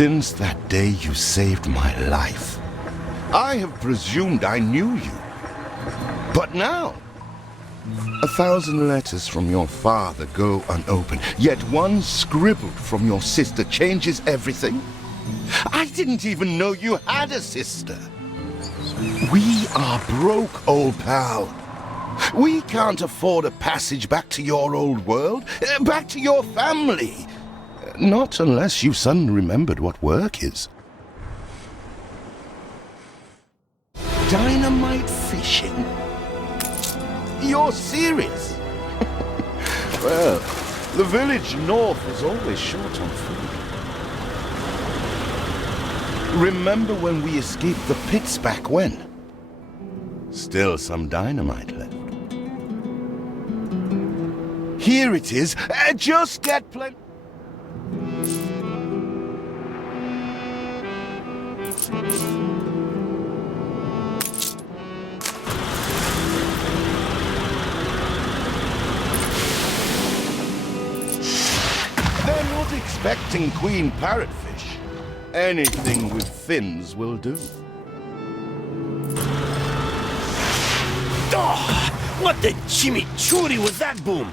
Since that day you saved my life, I have presumed I knew you. But now, 1,000 letters from your father go unopened, yet one scribbled from your sister changes everything? I didn't even know you had a sister. We are broke, old pal. We can't afford a passage back to your old world, back to your family. Not unless you suddenly remembered what work is. Dynamite fishing? You're serious? Well, the village north is always short on food. Remember when we escaped the pits back when? Still some dynamite left. Here it is. Just get plenty. They're not expecting queen parrotfish. Anything with fins will do. Oh, what the chimichurri was that boom?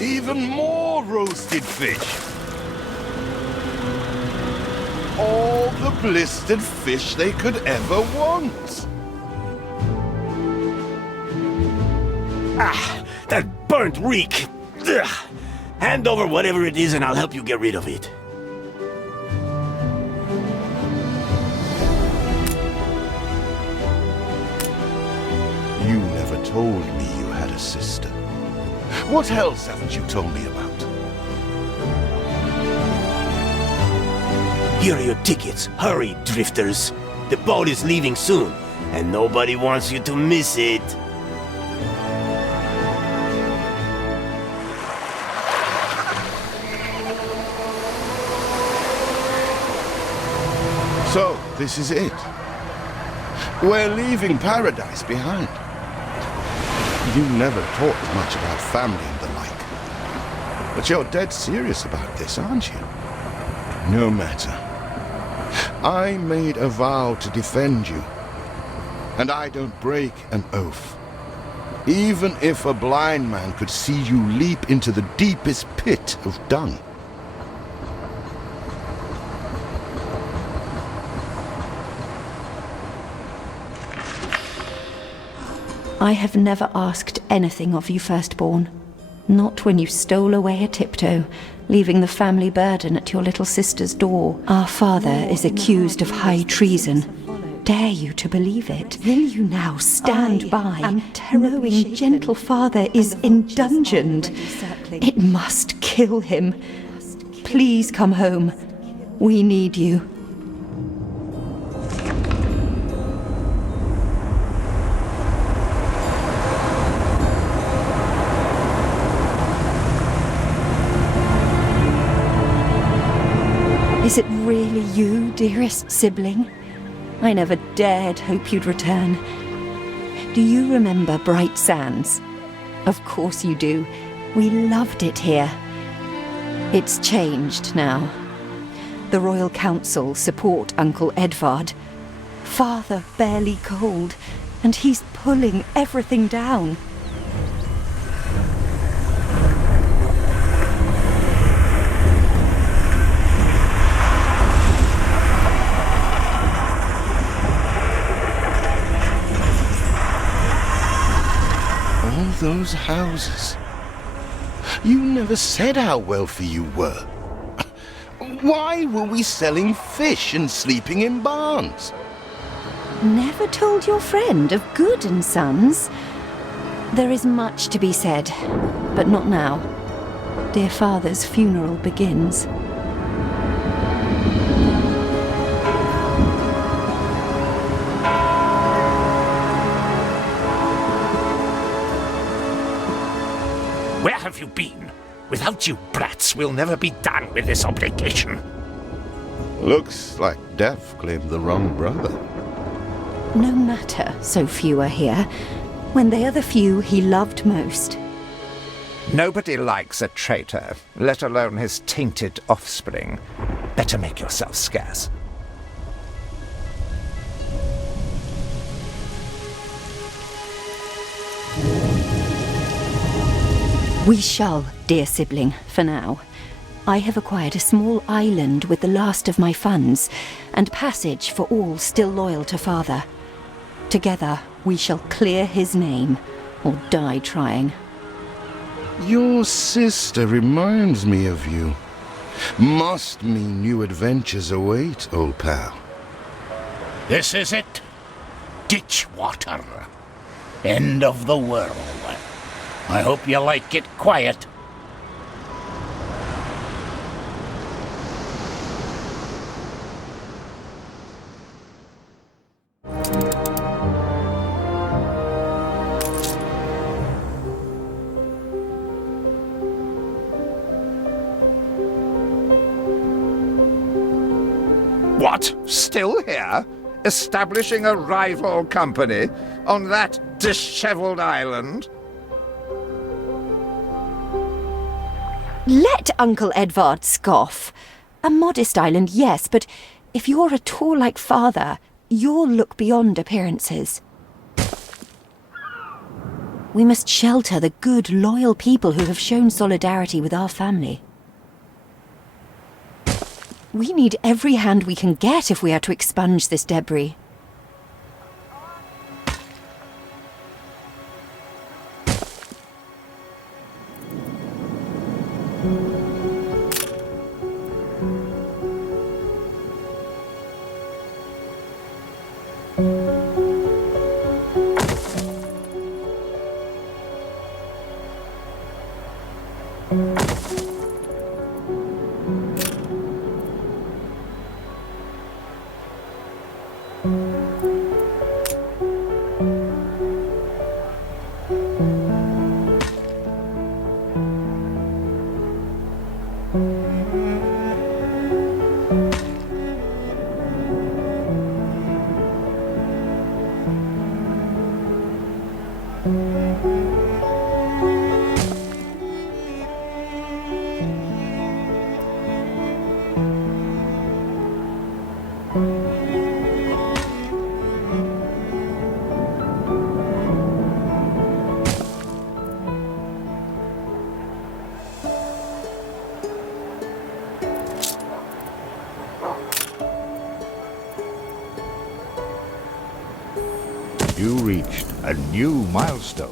Even more roasted fish. All the blistered fish they could ever want. Ah, that burnt reek. Ugh. Hand over whatever it is and I'll help you get rid of it. You never told me you had a sister. What else haven't you told me about? Here are your tickets. Hurry, drifters. The boat is leaving soon, and nobody wants you to miss it. So, this is it. We're leaving paradise behind. You never talked much about family and the like. But you're dead serious about this, aren't you? No matter. I made a vow to defend you. And I don't break an oath. Even if a blind man could see you leap into the deepest pit of dung. I have never asked anything of you, firstborn. Not when you stole away a tiptoe, leaving the family burden at your little sister's door. Our father is accused of high treason. Dare you to believe it? Will you now stand by, knowing gentle father is indungeoned? It must kill him. Please come home. We need you. Is it really you, dearest sibling? I never dared hope you'd return. Do you remember Bright Sands? Of course you do. We loved it here. It's changed now. The Royal Council support Uncle Edvard. Father barely cold, and he's pulling everything down. Those houses. You never said how wealthy you were. Why were we selling fish and sleeping in barns? Never told your friend of Good and Sons? There is much to be said, but not now. Dear father's funeral begins. Where have you been? Without you brats, we'll never be done with this obligation. Looks like Death claimed the wrong brother. No matter, so few are here, when they are the few he loved most. Nobody likes a traitor, let alone his tainted offspring. Better make yourself scarce. We shall, dear sibling, for now. I have acquired a small island with the last of my funds, and passage for all still loyal to father. Together, we shall clear his name, or die trying. Your sister reminds me of you. Must mean new adventures await, old pal. This is it. Ditch water. End of the world. I hope you like it quiet. What? Still here? Establishing a rival company on that disheveled island? Let Uncle Edvard scoff. A modest island, yes, but if you're at all like father, you'll look beyond appearances. We must shelter the good, loyal people who have shown solidarity with our family. We need every hand we can get if we are to expunge this debris. You reached a new milestone.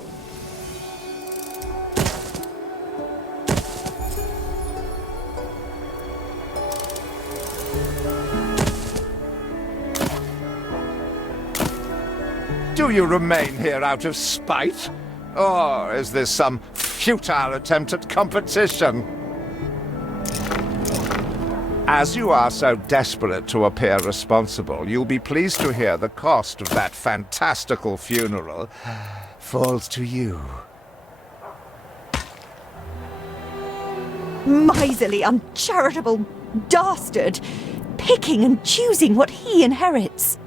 Do you remain here out of spite? Or is this some futile attempt at competition? As you are so desperate to appear responsible, you'll be pleased to hear the cost of that fantastical funeral falls to you. Miserly, uncharitable dastard! Picking and choosing what he inherits.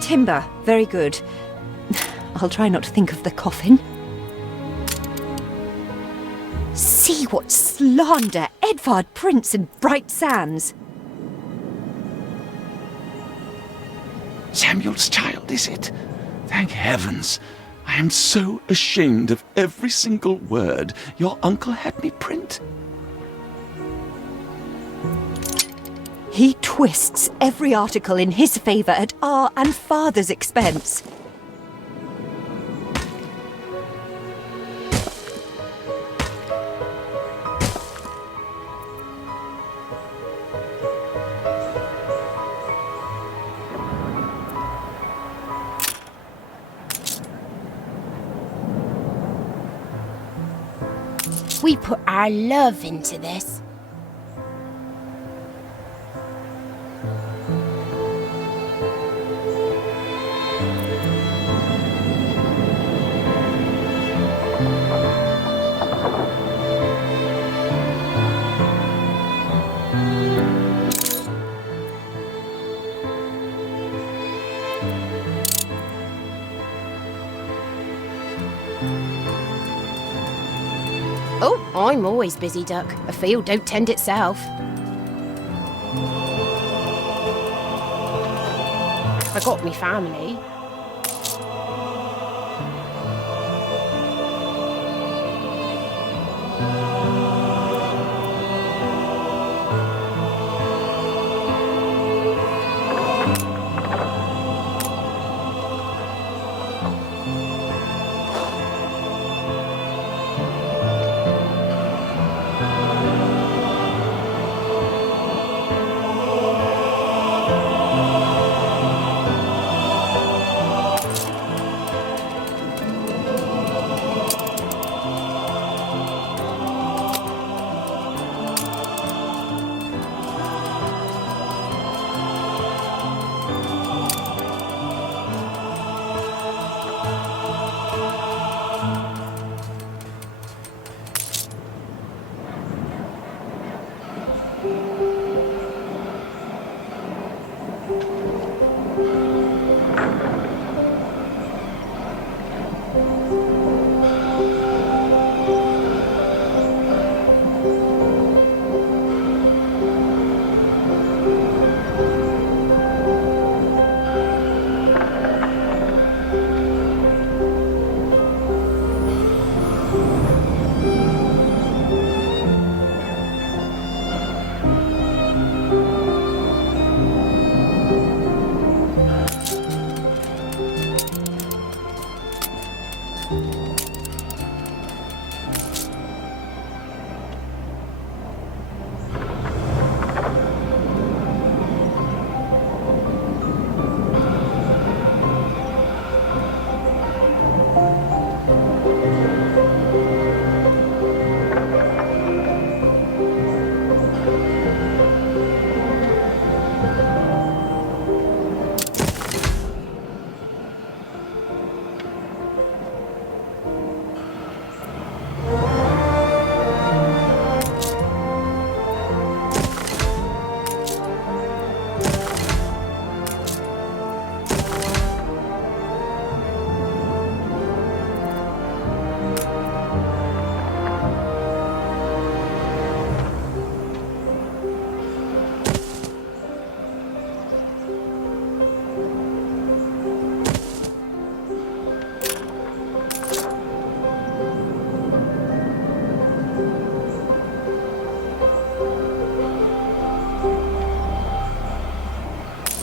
Timber, very good. I'll try not to think of the coffin. See what slander Edvard prints in bright sands. Samuel's child, is it? Thank heavens. I am so ashamed of every single word your uncle had me print. He twists every article in his favour at our and Father's expense. We put our love into this. Oh, I'm always busy, Duck. A field don't tend itself. I got me family.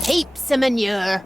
Heaps of manure.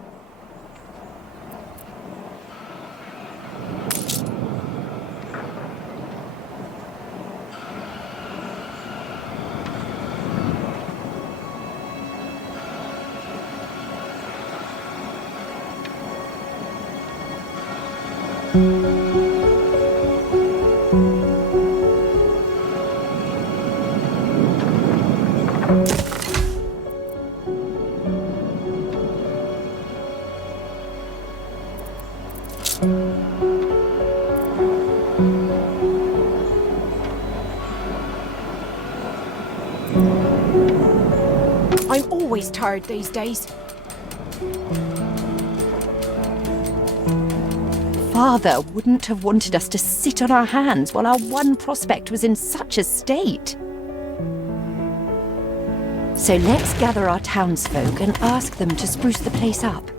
I'm always tired these days. Father wouldn't have wanted us to sit on our hands while our one prospect was in such a state. So let's gather our townsfolk and ask them to spruce the place up.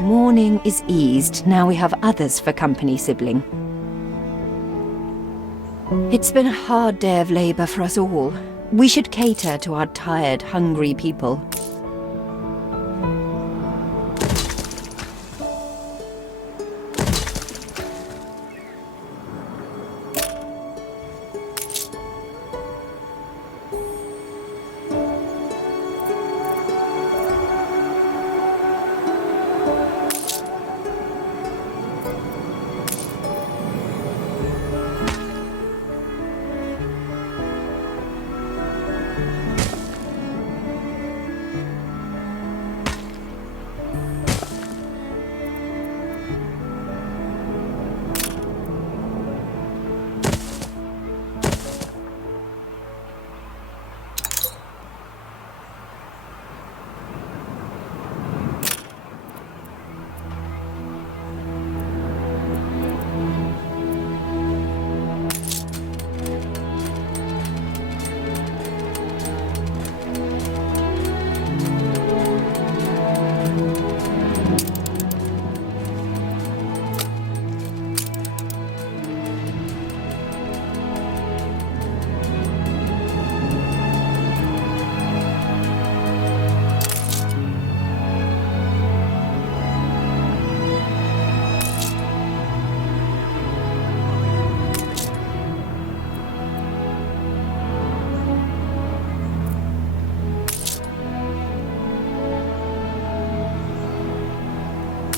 Mourning is eased. Now we have others for company, sibling. It's been a hard day of labor for us all. We should cater to our tired, hungry people.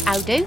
How do?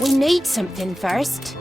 We need something first.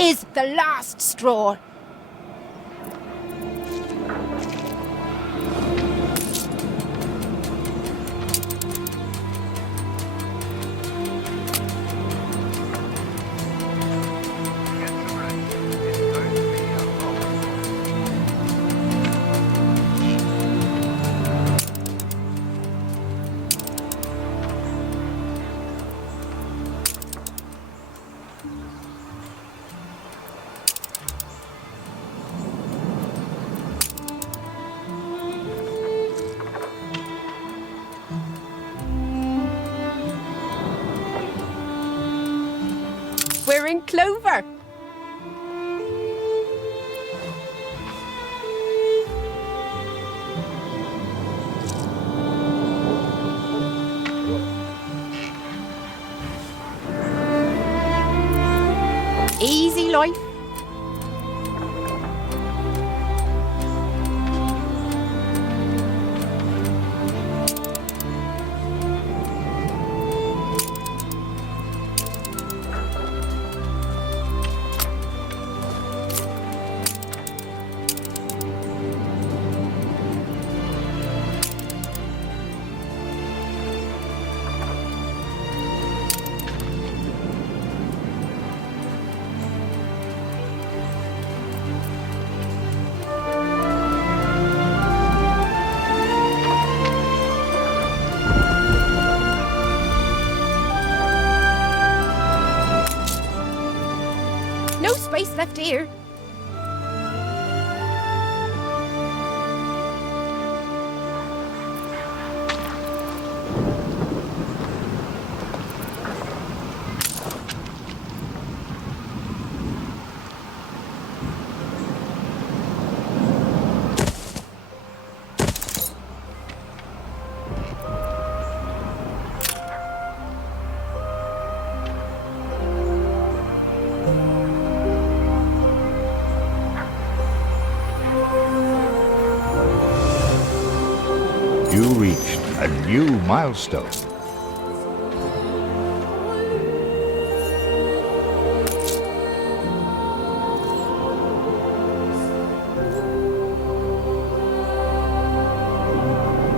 Is the last straw. We're in clover. Easy life. No space left here. You reached a new milestone.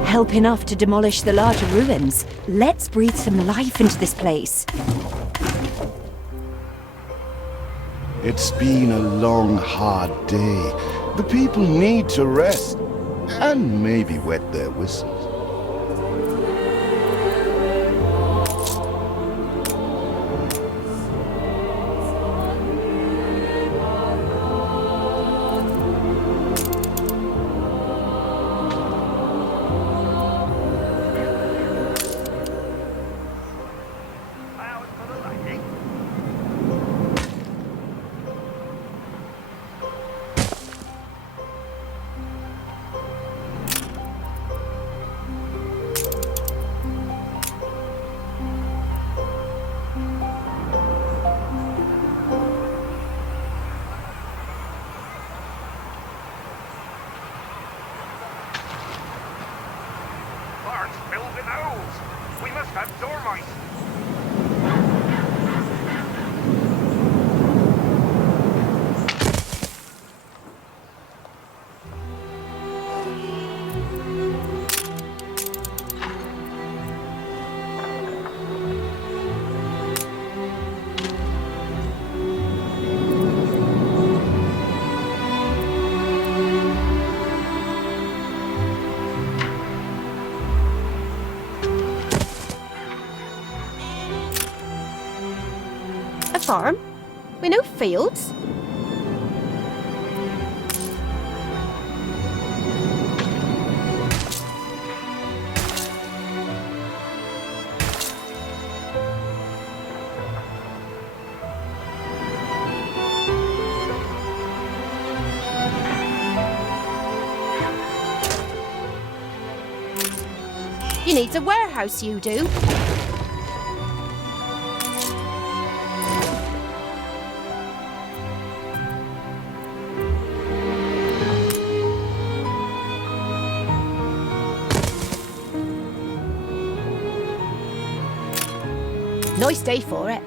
Help enough to demolish the larger ruins. Let's breathe some life into this place. It's been a long, hard day. The people need to rest and maybe wet their whistles. Filled with owls. We must have dormice. A farm? With no fields? You need a warehouse, you do. Nice day for it.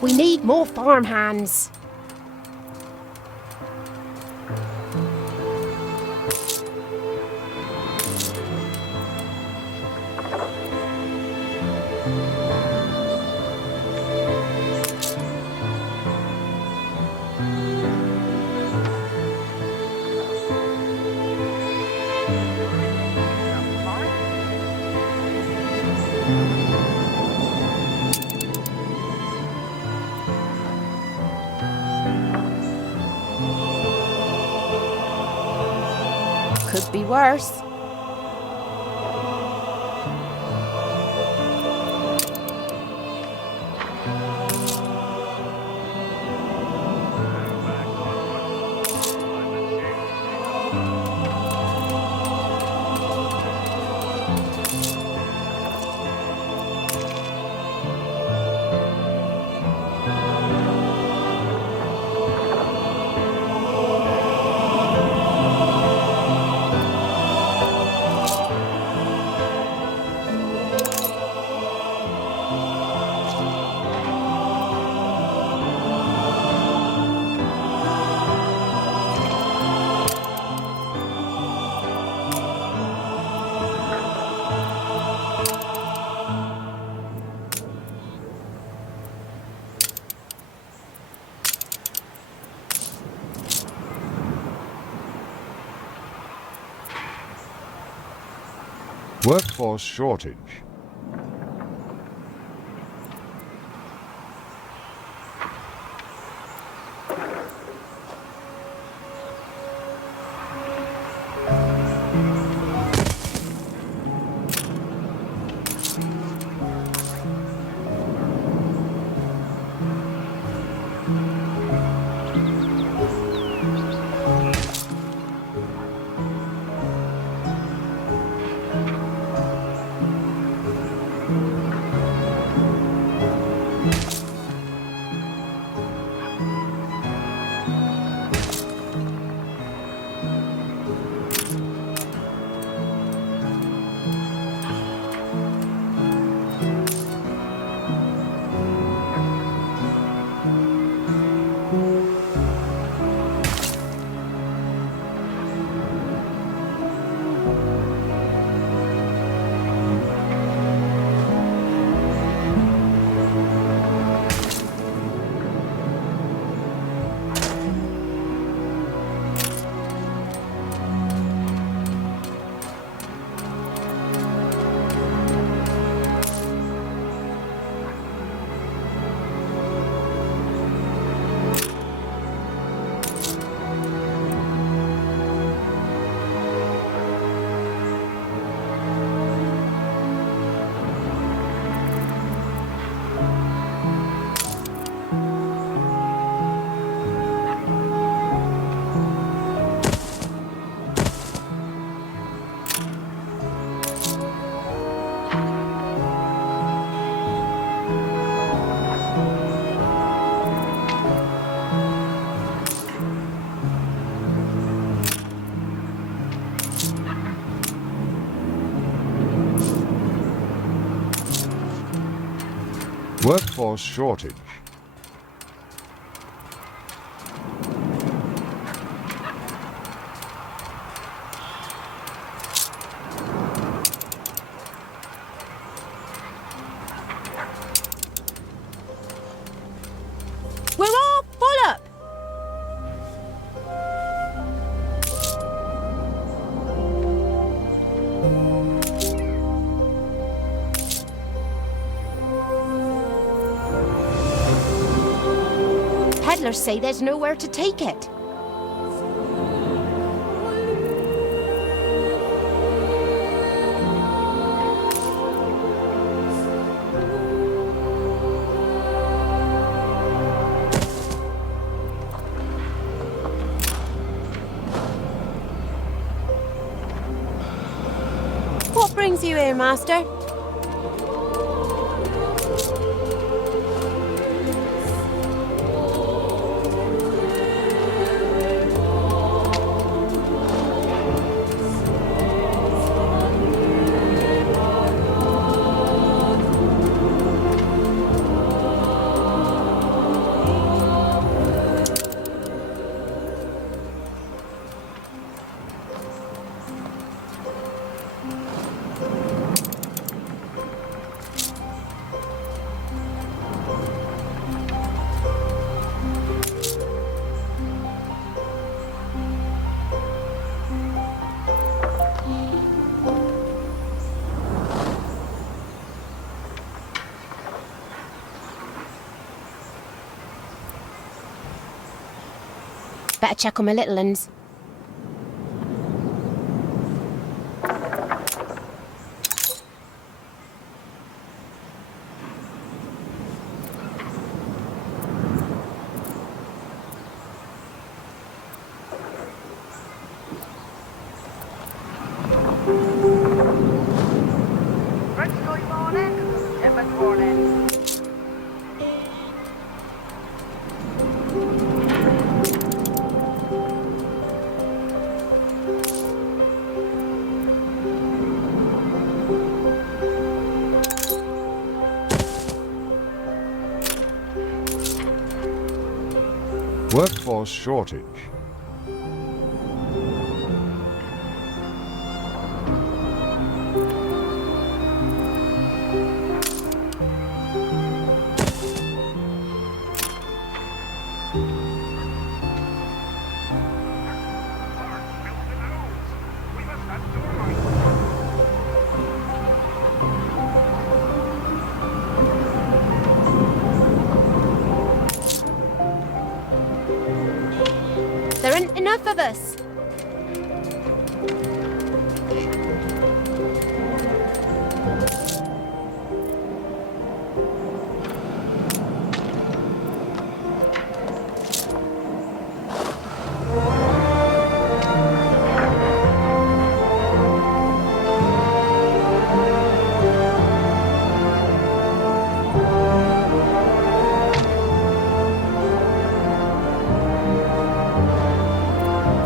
We need more farm hands. Could be worse. Workforce shortage. Workforce shortage. We're all full up! Peddlers say there's nowhere to take it. What brings you here, Master? Better check on my little uns. Workforce shortage. enough of us.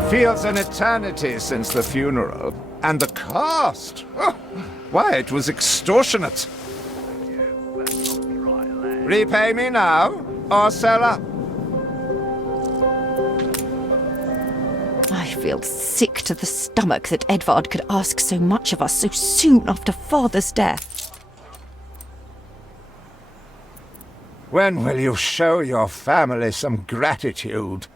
Feels an eternity since the funeral. And the cost! Oh, why, it was extortionate. Repay me now, or sell up. I feel sick to the stomach that Edvard could ask so much of us so soon after Father's death. When will you show your family some gratitude?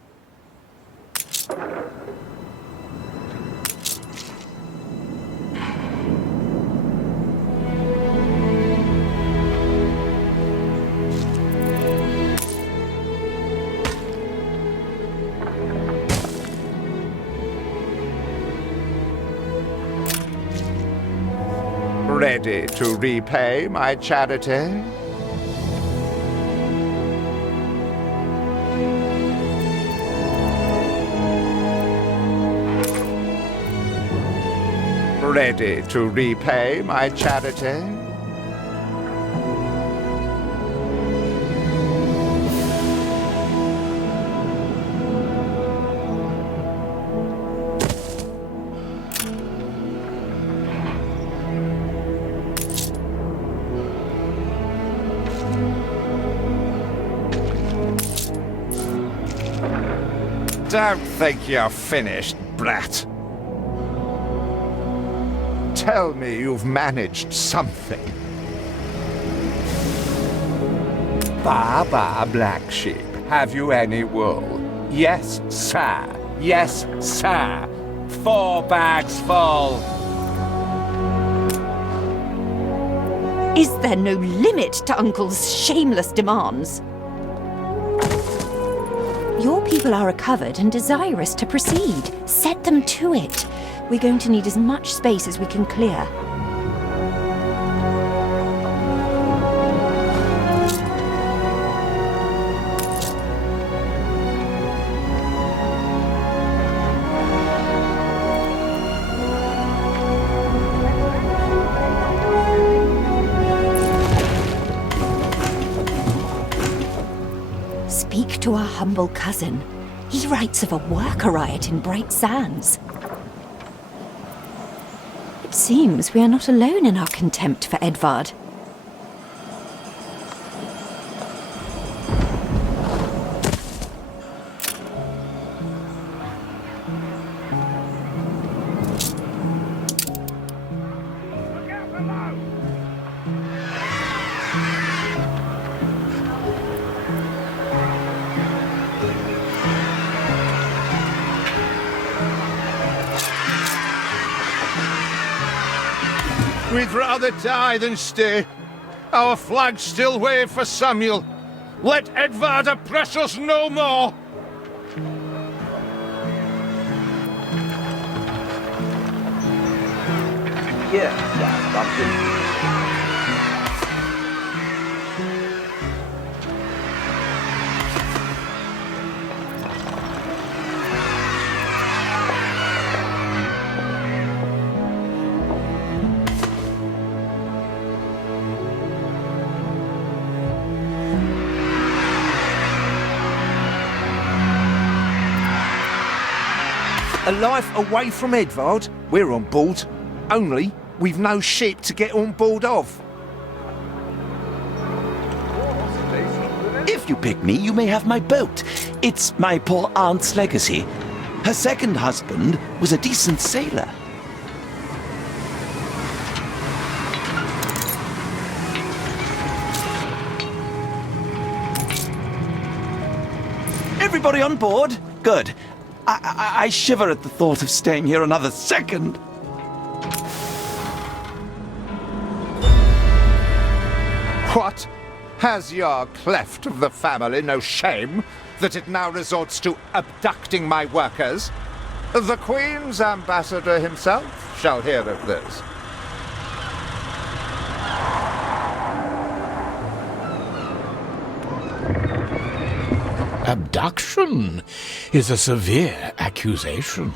Ready to repay my charity? Ready to repay my charity? Don't think you're finished, brat. Tell me you've managed something. Baba, black sheep, have you any wool? Yes, sir. Yes, sir. 4 bags full. Is there no limit to Uncle's shameless demands? Your people are recovered and desirous to proceed. Set them to it. We're going to need as much space as we can clear. Speak to our humble cousin. He writes of a worker riot in Bright Sands. It seems we are not alone in our contempt for Edvard. We'd rather die than stay. Our flags still wave for Samuel. Let Edvard oppress us no more. A life away from Edvard? We're on board. Only, we've no ship to get on board of. If you pick me, you may have my boat. It's my poor aunt's legacy. Her second husband was a decent sailor. Everybody on board? Good. I shiver at the thought of staying here another second. What? Has your cleft of the family no shame? that it now resorts to abducting my workers? The Queen's ambassador himself shall hear of this. Abduction is a severe accusation.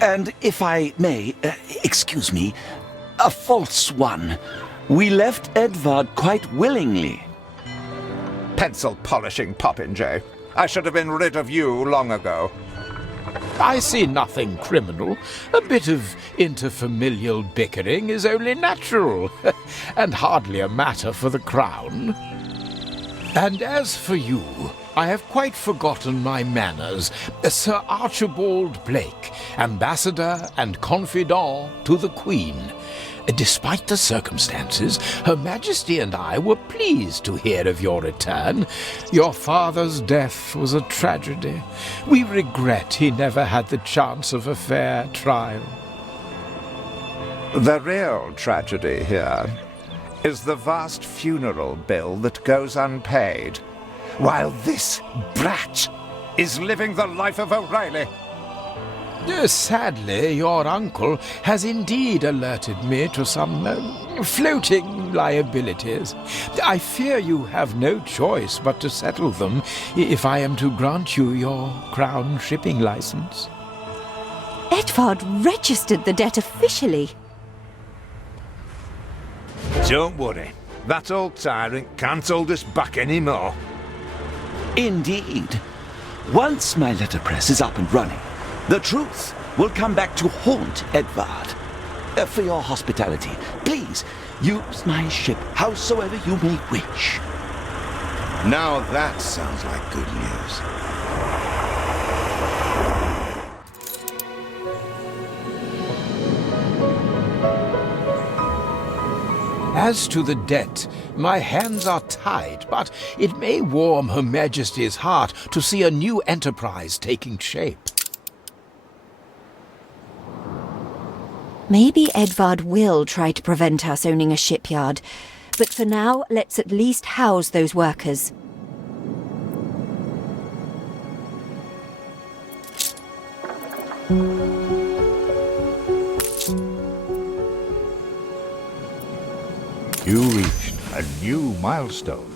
And if I may, excuse me, a false one. We left Edvard quite willingly. Pencil polishing popinjay. I should have been rid of you long ago. I see nothing criminal. A bit of interfamilial bickering is only natural, and hardly a matter for the crown. And as for you, I have quite forgotten my manners. Sir Archibald Blake, ambassador and confidant to the Queen. Despite the circumstances, Her Majesty and I were pleased to hear of your return. Your father's death was a tragedy. We regret he never had the chance of a fair trial. The real tragedy here is the vast funeral bill that goes unpaid, while this brat is living the life of O'Reilly. Sadly, your uncle has indeed alerted me to some floating liabilities. I fear you have no choice but to settle them if I am to grant you your crown shipping license. Edvard registered the debt officially. Don't worry, that old tyrant can't hold us back anymore. Indeed. Once my letterpress is up and running, the truth will come back to haunt Edvard. For your hospitality, please use my ship howsoever you may wish. Now that sounds like good news. As to the debt, my hands are tied, but it may warm Her Majesty's heart to see a new enterprise taking shape. Maybe Edvard will try to prevent us owning a shipyard, but for now, let's at least house those workers. You reached a new milestone.